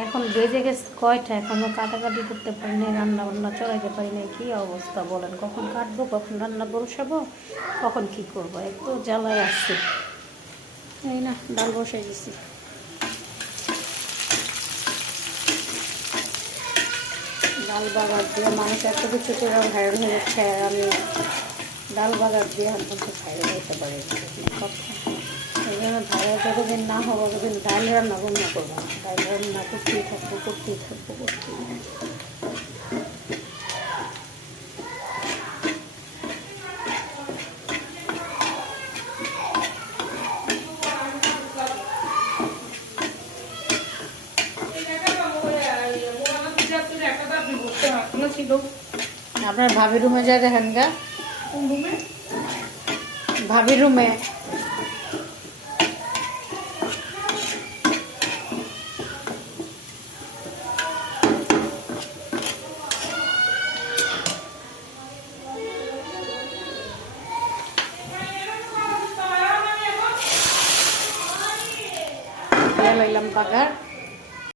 এখন বেজে গেছে কয়টা, এখনও কাটাকাটি করতে পারি নাই, রান্না বান্না চড়াইতে পারি নাই। কী অবস্থা বলেন, কখন কাটবো, কখন রান্না বসাবো, কখন কী করবো, একটু জ্বালায় আসছি। এই না, ডাল বসাই দিছি। ডাল বাগার দিয়ে মানুষ এত কিছু করে ভাইরাল হয়ে যাচ্ছে, আর আমি ডাল বাগার দিয়ে অন্তত ভাইরাল হতে পারি কথা। এই জন্য ভাইরাল যতদিন না হবো ততদিন ডাল রান্না বন্যা করবো না, ডাল রান্না করতেই থাকবো করতেই থাকবো করতেই থাকবো। আপনার ভাবি রুমে যায় দেখেন গা, ভাবি রুমে লাইলাম বাগার।